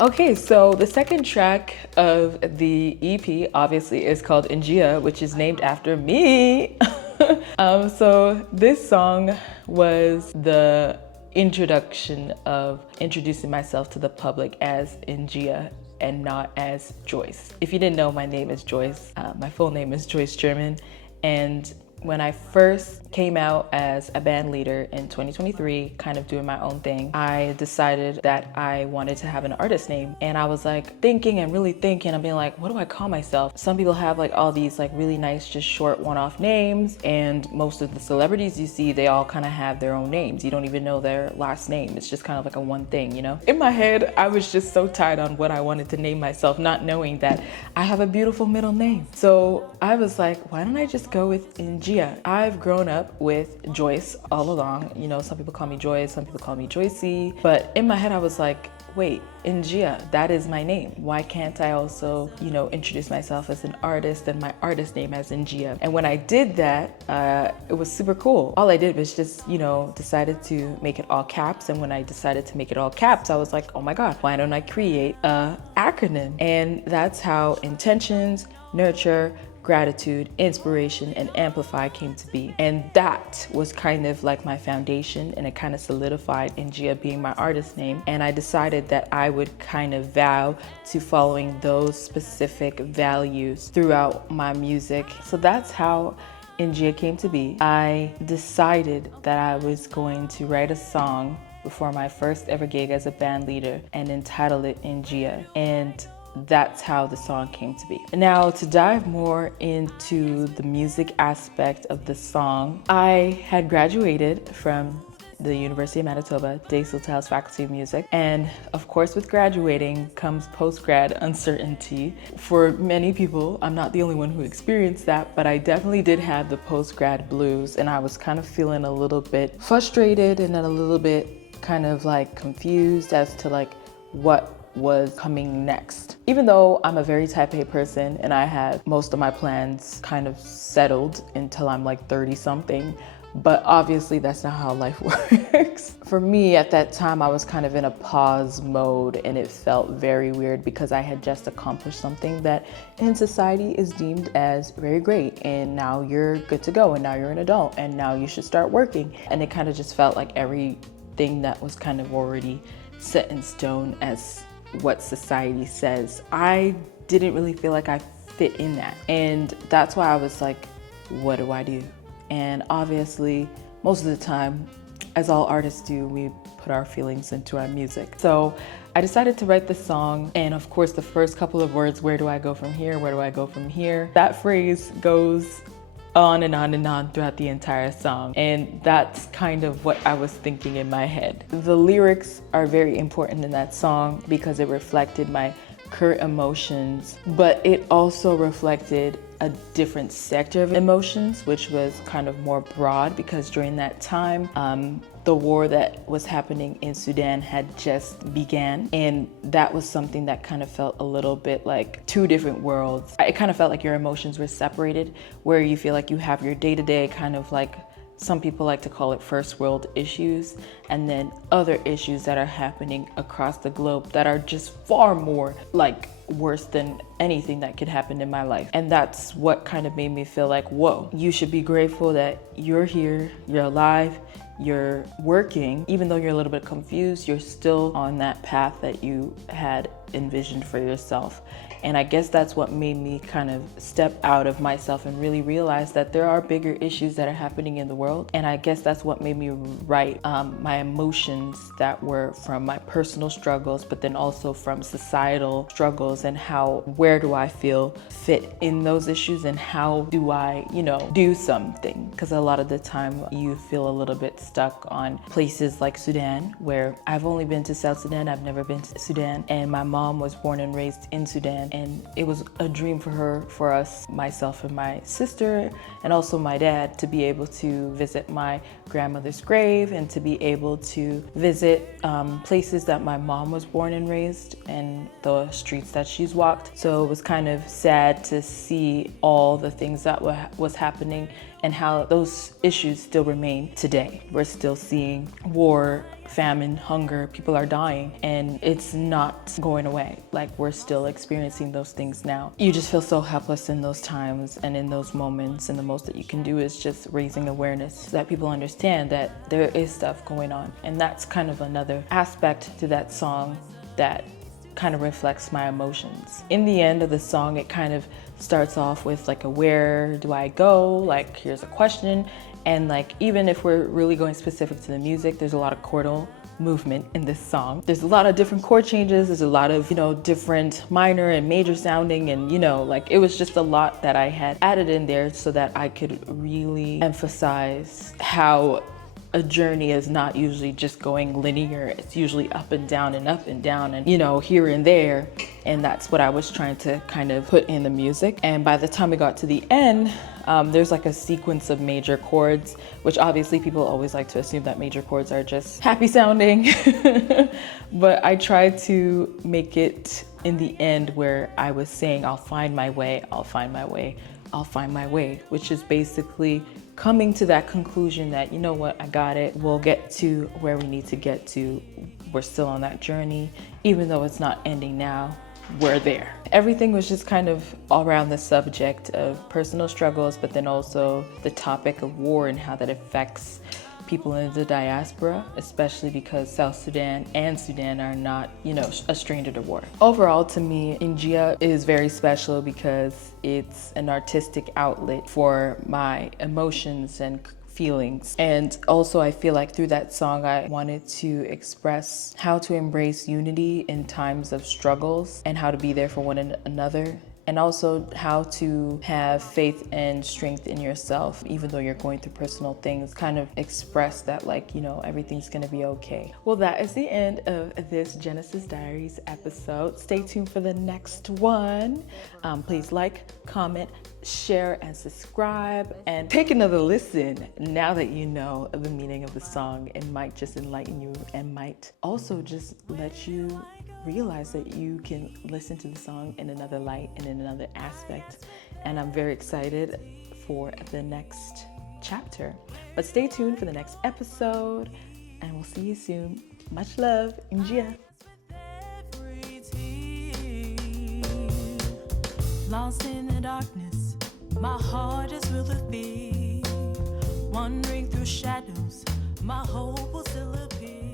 Okay, so the second track of the EP obviously is called INGIA, which is named after me. So this song was the introduction of introducing myself to the public as INGIA and not as Joyce. If you didn't know, my name is Joyce. My full name is Joyce German. And when I first came out as a band leader in 2023, kind of doing my own thing, I decided that I wanted to have an artist name. And I was like thinking and really thinking, I'm being like, what do I call myself? Some people have like all these like really nice, just short one-off names. And most of the celebrities you see, they all kind of have their own names. You don't even know their last name. It's just kind of like a one thing, you know? In my head, I was just so tied on what I wanted to name myself, not knowing that I have a beautiful middle name. So I was like, why don't I just go with INGIA? I've grown up with Joyce all along. You know, some people call me Joyce, some people call me Joycey. But in my head, I was like, wait, INGIA, that is my name. Why can't I also, you know, introduce myself as an artist and my artist name as INGIA? And when I did that, it was super cool. All I did was just, you know, decided to make it all caps. And when I decided to make it all caps, I was like, oh my God, why don't I create an acronym? And that's how intentions, nurture, gratitude, inspiration, and amplify came to be. And that was kind of like my foundation, and it kind of solidified INGIA being my artist name. And I decided that I would kind of vow to following those specific values throughout my music. So that's how INGIA came to be. I decided that I was going to write a song before my first ever gig as a band leader and entitle it INGIA. And that's how the song came to be. Now, to dive more into the music aspect of the song, I had graduated from the University of Manitoba, Des Siltels Faculty of Music. And of course, with graduating comes post-grad uncertainty. For many people, I'm not the only one who experienced that, but I definitely did have the post-grad blues, and I was kind of feeling a little bit frustrated and then a little bit kind of like confused as to like what was coming next. Even though I'm a very type A person and I had most of my plans kind of settled until I'm like 30 something, but obviously that's not how life works. For me at that time, I was kind of in a pause mode, and it felt very weird because I had just accomplished something that in society is deemed as very great, and now you're good to go, and now you're an adult, and now you should start working. And it kind of just felt like everything that was kind of already set in stone as what society says. I didn't really feel like I fit in that. And that's why I was like, what do I do? And obviously, most of the time, as all artists do, we put our feelings into our music. So I decided to write this song. And of course, the first couple of words, where do I go from here? Where do I go from here? That phrase goes on and on and on throughout the entire song. And that's kind of what I was thinking in my head. The lyrics are very important in that song because it reflected my current emotions, but it also reflected a different sector of emotions, which was kind of more broad because during that time, the war that was happening in Sudan had just began. And that was something that kind of felt a little bit like two different worlds. It kind of felt like your emotions were separated, where you feel like you have your day-to-day kind of like, some people like to call it first world issues, and then other issues that are happening across the globe that are just far more like worse than anything that could happen in my life. And that's what kind of made me feel like, whoa, you should be grateful that you're here, you're alive, you're working. Even though you're a little bit confused, you're still on that path that you had envisioned for yourself. And I guess that's what made me kind of step out of myself and really realize that there are bigger issues that are happening in the world. And I guess that's what made me write my emotions that were from my personal struggles, but then also from societal struggles, and how, where do I feel fit in those issues, and how do I, you know, do something? Because a lot of the time you feel a little bit stuck on places like Sudan, where I've only been to South Sudan, I've never been to Sudan, and my mom was born and raised in Sudan. And it was a dream for her, for us, myself and my sister, and also my dad, to be able to visit my grandmother's grave and to be able to visit places that my mom was born and raised and the streets that she's walked. So it was kind of sad to see all the things that was happening and how those issues still remain today. We're still seeing war, famine, hunger, people are dying, and it's not going away. Like, we're still experiencing those things now. You just feel so helpless in those times and in those moments, and the most that you can do is just raising awareness so that people understand that there is stuff going on. And that's kind of another aspect to that song that kind of reflects my emotions. In the end of the song, it kind of starts off with like a where do I go? Like, here's a question. And like, even if we're really going specific to the music, there's a lot of chordal movement in this song. There's a lot of different chord changes. There's a lot of, different minor and major sounding, and like, it was just a lot that I had added in there so that I could really emphasize how a journey is not usually just going linear. It's usually up and down and up and down and, here and there. And that's what I was trying to kind of put in the music. And by the time we got to the end, there's like a sequence of major chords, which obviously people always like to assume that major chords are just happy sounding. But I tried to make it in the end where I was saying, I'll find my way, I'll find my way, I'll find my way, which is basically coming to that conclusion that, what, I got it. We'll get to where we need to get to. We're still on that journey. Even though it's not ending now, we're there. Everything was just kind of all around the subject of personal struggles, but then also the topic of war and how that affects people in the diaspora, especially because South Sudan and Sudan are not, a stranger to war. Overall, to me, INGIA is very special because it's an artistic outlet for my emotions and feelings. And also, I feel like through that song, I wanted to express how to embrace unity in times of struggles and how to be there for one another. And also how to have faith and strength in yourself, even though you're going through personal things, kind of express that, like, everything's gonna be okay. Well, that is the end of this Genesis Diaries episode. Stay tuned for the next one. Please like, comment, share, and subscribe, and take another listen now that you know the meaning of the song. It might just enlighten you and might also just let you realize that you can listen to the song in another light and in another aspect. And I'm very excited for the next chapter. But stay tuned for the next episode, and we'll see you soon. Much love, INGIA. Lost in the darkness, my heart is filled with fear. Wandering through shadows, my hope will still appear.